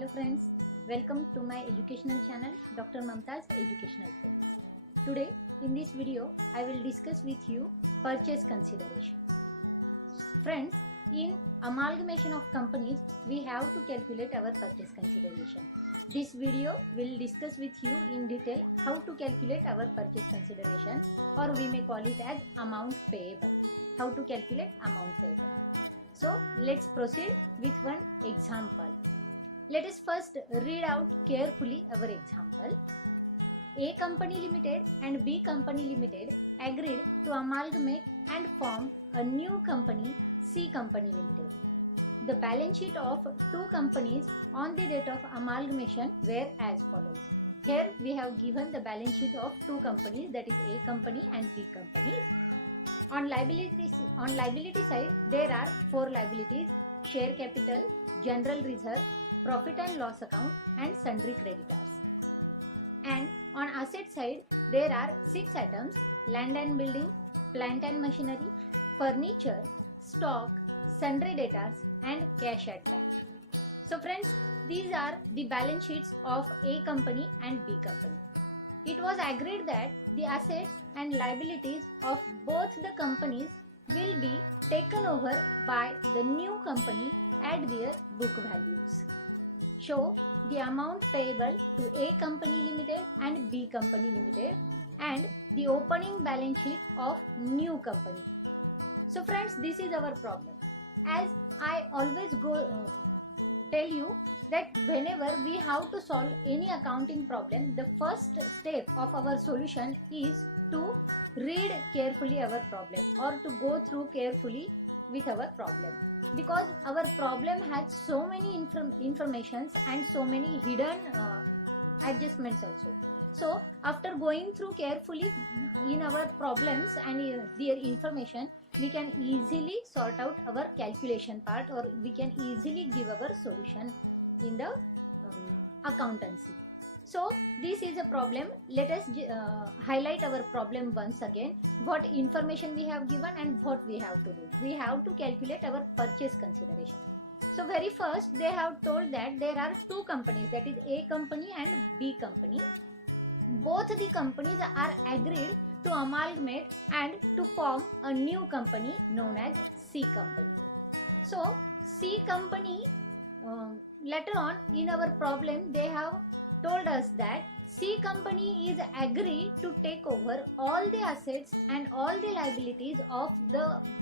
Hello friends, welcome to my educational channel Dr. Mamta's Educational Friends. Today in this video I will discuss with you purchase consideration. Friends, in amalgamation of companies we have to calculate our purchase consideration. This video will discuss with you in detail how to calculate our purchase consideration, or we may call it as amount payable. How to calculate amount payable. So let's proceed with one example. Let us first read out carefully our example. A company limited and B company limited agreed to amalgamate and form a new company, C company limited. The balance sheet of two companies on the date of amalgamation were as follows. Here we have given the balance sheet of two companies, that is A company and B company. On liability side there are four liabilities: share capital, general reserve, profit and loss account and sundry creditors. And on asset side there are 6 items: land and building, plant and machinery, furniture, stock, sundry debtors and cash at bank. So friends, these are the balance sheets of A company and B company. It was agreed that the assets and liabilities of both the companies will be taken over by the new company at their book values. Show the amount payable to A company limited and B company limited and the opening balance sheet of new company. So friends, this is our problem. As I always tell you that whenever we have to solve any accounting problem, the first step of our solution is to read carefully our problem, or to go through carefully with our problem, because our problem has so many informations and so many hidden adjustments also. So after going through carefully in our problems and their information, we can easily sort out our calculation part, or we can easily give our solution in the accountancy. So this is a problem. Let us highlight our problem once again. What information we have given and what we have to do. We have to calculate our purchase consideration. So very first they have told that there are two companies, that is A company and B company. Both the companies are agreed to amalgamate and to form a new company known as C company. So C company, later on in our problem they have told us that C company is agreed to take over all the assets and all the liabilities of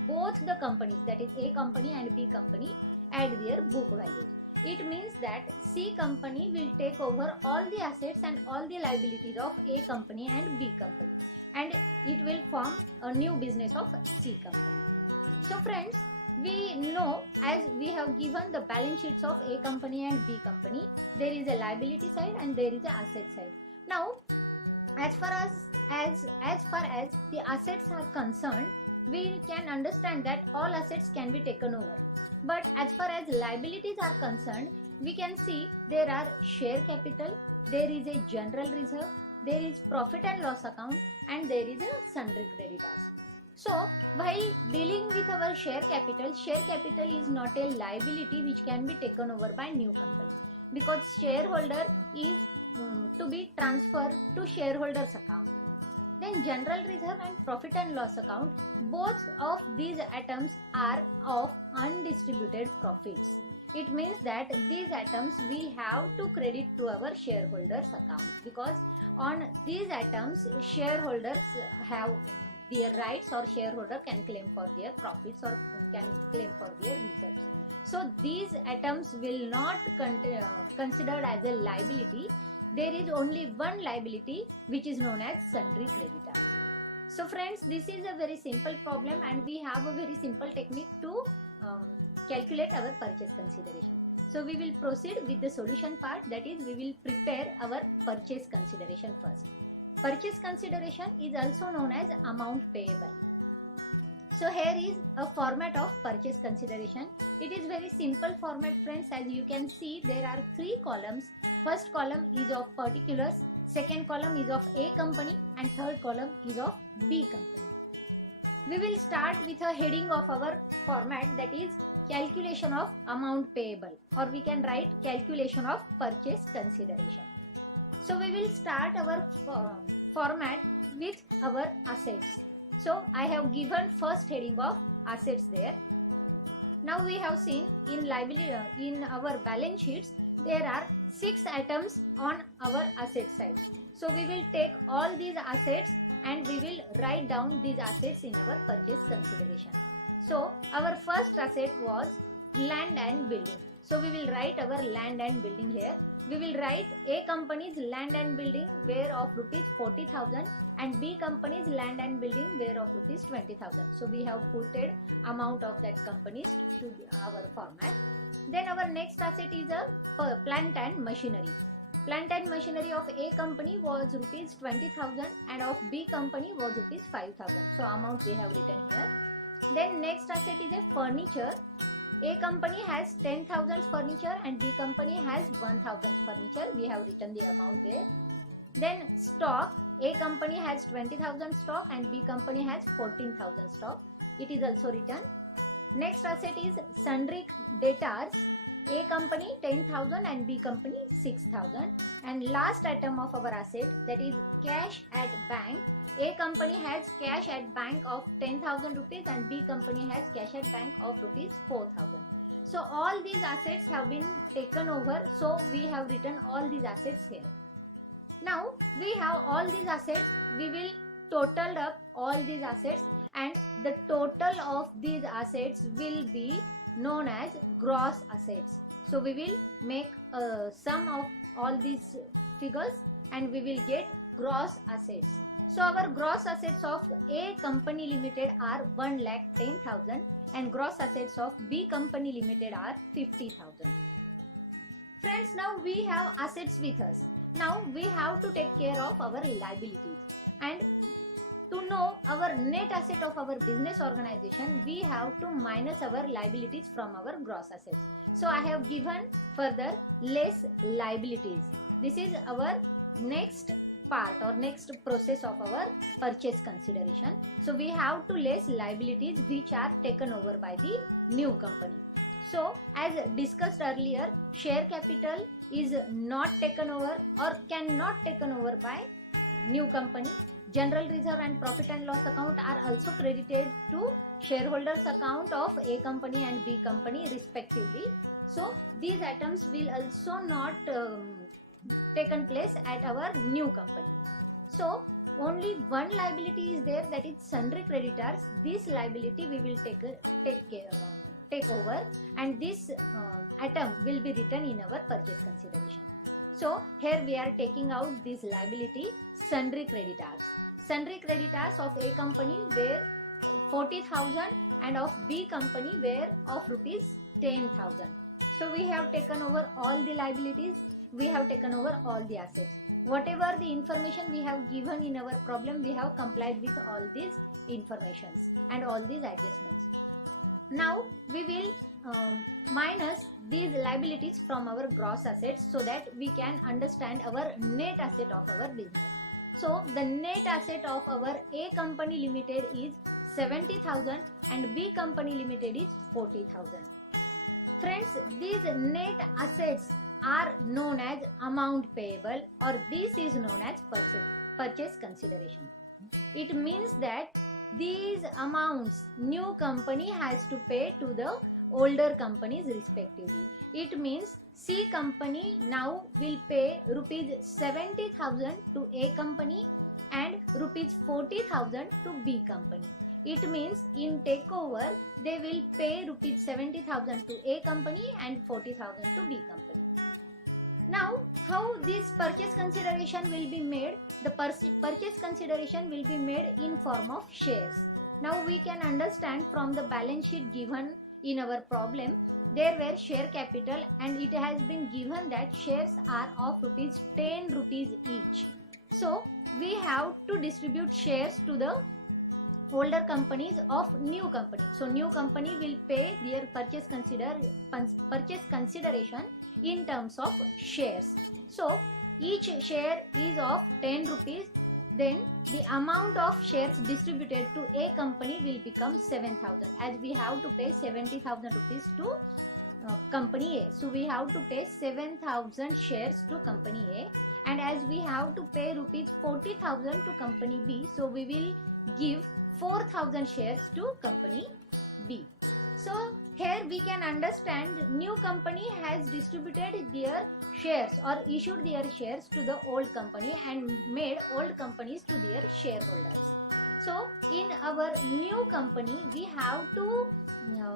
both the companies, that is A company and B company, at their book values. It means that C company will take over all the assets and all the liabilities of A company and B company, and it will form a new business of C company. So friends, we know, as we have given the balance sheets of A company and B company, there is a liability side and there is a asset side. Now, as far as the assets are concerned, we can understand that all assets can be taken over. But as far as liabilities are concerned, we can see there are share capital, there is a general reserve, there is profit and loss account, and there is a sundry creditors. So while dealing with our share capital is not a liability which can be taken over by new company, because shareholder is to be transferred to shareholders account. Then general reserve and profit and loss account, both of these items are of undistributed profits. It means that these items we have to credit to our shareholders account, because on these items shareholders have their rights, or shareholder can claim for their profits or can claim for their reserves. So these items will not considered as a liability. There is only one liability which is known as sundry creditors. So friends, this is a very simple problem and we have a very simple technique to calculate our purchase consideration. So we will proceed with the solution part, that is we will prepare our purchase consideration first. Purchase consideration is also known as amount payable. So here is a format of purchase consideration. It is very simple format, friends. As you can see, there are 3 columns. First column is of particulars, second column is of A company, and third column is of B company. We will start with a heading of our format, that is calculation of amount payable, or we can write calculation of purchase consideration. So we will start our format with our assets. So I have given first heading of assets there. Now we have seen in liability in our balance sheets there are 6 items on our asset side. So we will take all these assets and we will write down these assets in our purchase consideration. So our first asset was land and building. So we will write our land and building here. We will write A company's land and building where of rupees 40,000 and B company's land and building where of rupees 20,000. So we have put amount of that companies to our format. Then our next asset is a plant and machinery. Plant and machinery of A company was rupees 20,000 and of B company was rupees 5,000. So amount we have written here. Then next asset is a furniture. A company has 10,000 furniture and B company has 1,000 furniture. We have written the amount there. Then stock. A company has 20,000 stock and B company has 14,000 stock. It is also written. Next asset is sundry debtors. A company 10,000 and B company 6,000. And last item of our asset, that is cash at bank. A company has cash at bank of 10,000 rupees and B company has cash at bank of rupees 4,000. So all these assets have been taken over. So we have written all these assets here. Now we have all these assets. We will total up all these assets and the total of these assets will be known as gross assets. So we will make a sum of all these figures and we will get gross assets. So our gross assets of A company limited are 1,10,000 and gross assets of B company limited are 50,000. Friends, now we have assets with us. Now we have to take care of our liabilities, and to know our net asset of our business organization, we have to minus our liabilities from our gross assets. So I have given further less liabilities. This is our next part or next process of our purchase consideration. So we have to less liabilities which are taken over by the new company. So as discussed earlier, share capital is not taken over or cannot taken over by new company. General reserve and profit and loss account are also credited to shareholders account of A company and B company respectively. So these items will also not taken place at our new company. So only one liability is there, that is sundry creditors. This liability we will take over, and this item will be written in our purchase consideration. So here we are taking out this liability, sundry creditors. Sundry creditors of A company were 40,000 and of B company were of rupees 10,000. So we have taken over all the liabilities, we have taken over all the assets. Whatever the information we have given in our problem, we have complied with all these informations and all these adjustments. Now we will minus these liabilities from our gross assets so that we can understand our net asset of our business. So the net asset of our A company limited is 70,000 and B company limited is 40,000. Friends, these net assets are known as amount payable, or this is known as purchase consideration. It means that these amounts new company has to pay to the older companies respectively. It means C company now will pay rupees 70,000 to A company and rupees 40,000 to B company. It means in takeover they will pay rupees 70,000 to A company and 40,000 to B company. Now how this purchase consideration will be made? The purchase consideration will be made in form of shares. Now we can understand from the balance sheet given in our problem, there were share capital and it has been given that shares are of 10 rupees each. So we have to distribute shares to the older companies of new company. So new company will pay their purchase consideration in terms of shares. So each share is of 10 rupees. then the amount of shares distributed to A company will become 7,000, as we have to pay 70,000 rupees to company A. So we have to pay 7,000 shares to company A, and as we have to pay rupees 40,000 to company B, so we will give 4,000 shares to company B. So here we can understand new company has distributed their shares or issued their shares to the old company and made old companies to their shareholders. So in our new company we have to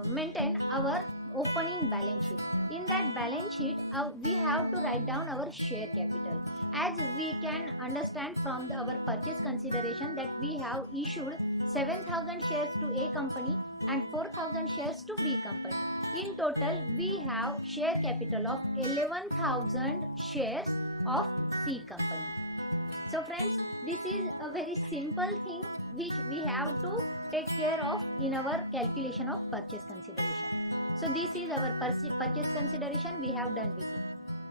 maintain our opening balance sheet. In that balance sheet we have to write down our share capital. As we can understand from our purchase consideration that we have issued 7,000 shares to A company and 4,000 shares to B company. In total we have share capital of 11,000 shares of C company. So friends, this is a very simple thing which we have to take care of in our calculation of purchase consideration. So this is our purchase consideration, we have done with it.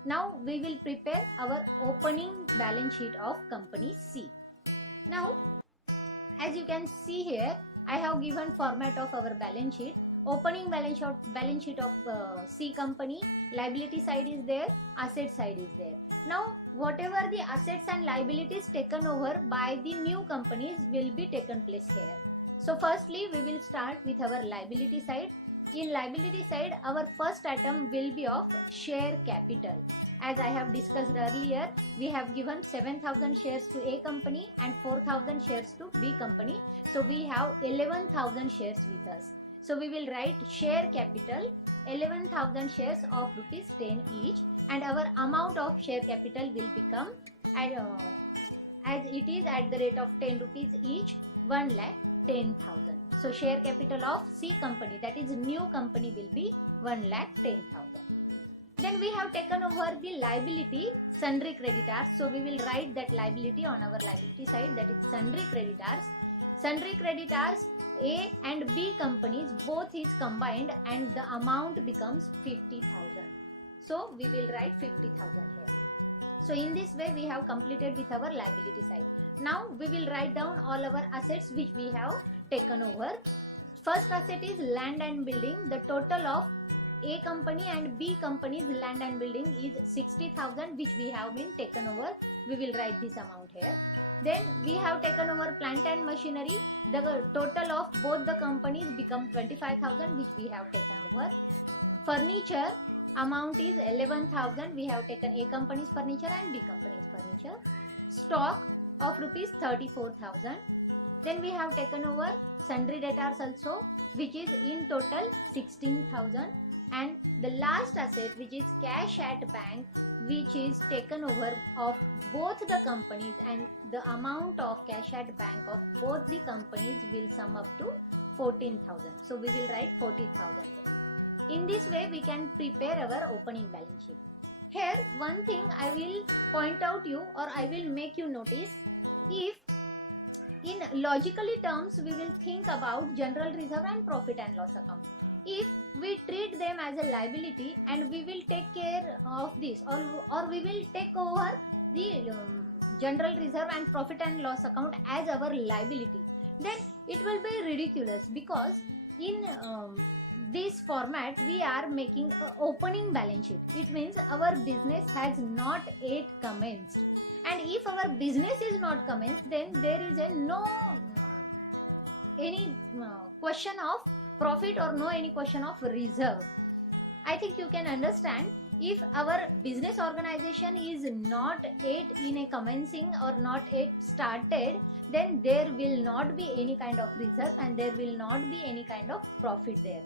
Now we will prepare our opening balance sheet of company C. Now as you can see here, I have given format of our balance sheet. Opening balance sheet of C company, liability side is there, asset side is there. Now whatever the assets and liabilities taken over by the new companies will be taken place here. So firstly we will start with our liability side. In liability side, our first item will be of share capital. As I have discussed earlier, we have given 7,000 shares to A company and 4,000 shares to B company. So we have 11,000 shares with us. So we will write share capital 11,000 shares of rupees 10 each, and our amount of share capital will become as it is at the rate of 10 rupees each, 1,10,000. So share capital of C company, that is new company, will be 1,10,000. Then we have taken over the liability sundry creditors. So we will write that liability on our liability side, that is sundry creditors. Sundry creditors A and B companies both is combined and the amount becomes 50,000. So we will write 50,000 here. So in this way we have completed with our liability side. Now we will write down all our assets which we have taken over. First asset is land and building. The total of A company and B company's land and building is 60,000 which we have been taken over. We will write this amount here. Then we have taken over plant and machinery. The total of both the companies become 25,000 which we have taken over. Furniture amount is 11,000. We have taken A company's furniture and B company's furniture. Stock of rupees 34,000. Then we have taken over sundry debtors also, which is in total 16,000. And the last asset, which is cash at bank, which is taken over of both the companies, and the amount of cash at bank of both the companies will sum up to 14,000. So we will write 40,000. In this way we can prepare our opening balance sheet. Here one thing I will point out you, or I will make you notice, if in logically terms we will think about general reserve and profit and loss account. If we treat them as a liability and we will take care of this, or we will take over the general reserve and profit and loss account as our liability, then it will be ridiculous, because in this format we are making an opening balance sheet. It means our business has not yet commenced, and if our business is not commenced, then there is no any question of profit or no any question of reserve. I think you can understand, if our business organization is not yet in a commencing or not yet started, then there will not be any kind of reserve and there will not be any kind of profit there.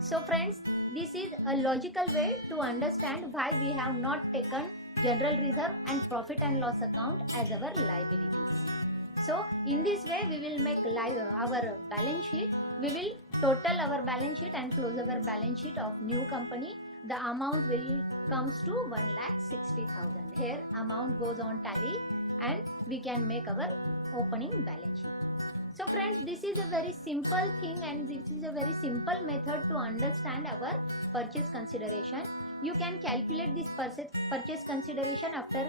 So friends, this is a logical way to understand why we have not taken general reserve and profit and loss account as our liabilities. So in this way we will make our balance sheet. We will total our balance sheet and close our balance sheet of new company. The amount will comes to 1,60,000. Here amount goes on tally and we can make our opening balance sheet. So friends, this is a very simple thing and this is a very simple method to understand our purchase consideration. You can calculate this purchase consideration after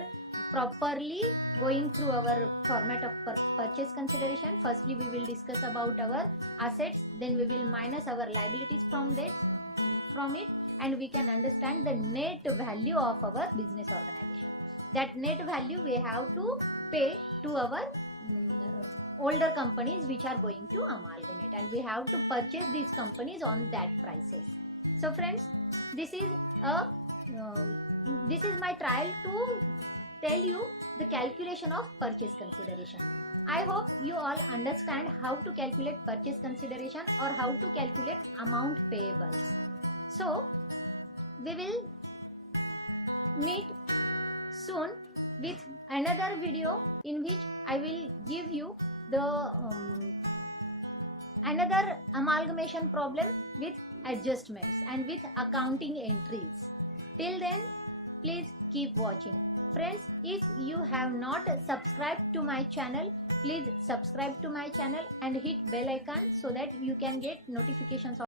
properly going through our format of purchase consideration. Firstly, we will discuss about our assets, then we will minus our liabilities from it, and we can understand the net value of our business organization. That net value we have to pay to our older companies which are going to amalgamate, and we have to purchase these companies on that prices. So friends, this is my trial to tell you the calculation of purchase consideration. I hope you all understand how to calculate purchase consideration or how to calculate amount payables. So we will meet soon with another video in which I will give you the another amalgamation problem with adjustments and with accounting entries. Till then, please keep watching. Friends, if you have not subscribed to my channel, please subscribe to my channel and hit bell icon so that you can get notifications of